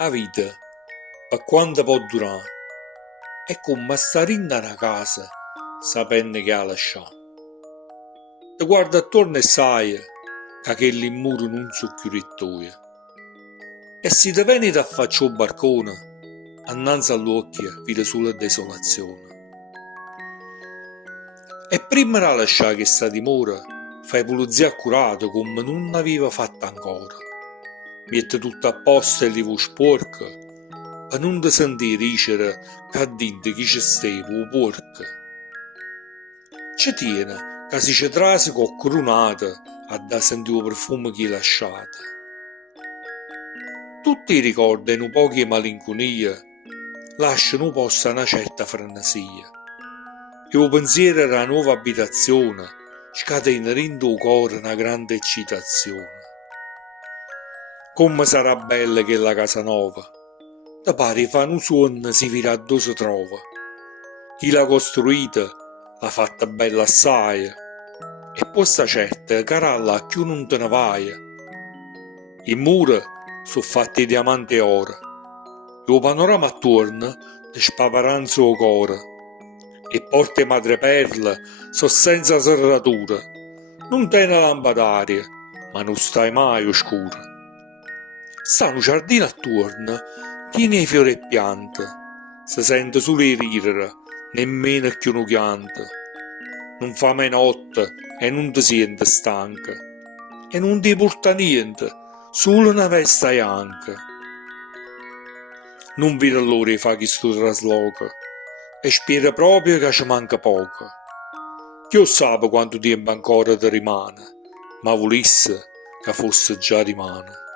A vita, per quanto può durare, è come stare in una casa sapendo che ha lasciato. Ti guarda attorno e sai che quelli in muro non sono più rettoie. E se ti vieni da faccia al barcone, annanzi all'occhio vedi solo desolazione. E prima di lasciare questa dimora, fai pulizia accurato come non aveva fatto ancora. Metti tutto a posto e li vuoi sporca, per non ti sentire dicere che dentro chi ci stai, o porca. Ci tiene che si ci trasi con crunata a da sentire il profumo che hai lasciato. Tutti i ricordi e un po' di malinconia lasciano un posto a una certa frenesia. E il pensiero alla nuova abitazione scatena dentro il cuore una grande eccitazione. Come sarà bella quella casa nuova! Da pare fa un suono si vira dove si trova. Chi l'ha costruita l'ha fatta bella assai, e può sta certa che là più non te ne vai. I muri sono fatti di diamanti e oro, e il panorama attorno ti spaparanza il cuore, e porte madreperla sono senza serratura, non tiene lampadaria, ma non stai mai oscura. Sta un giardino attorno, pieno di fiori e piante, si sente solo il rirere, nemmeno più un chianto. Non fa mai notte e non ti senti stanca, e non ti porta niente, solo una veste bianca. Non vede l'ora di fare questo trasloco, e spera proprio che ci manca poco. Chi sa quanto tempo ancora ti rimane, ma volesse che fosse già rimane.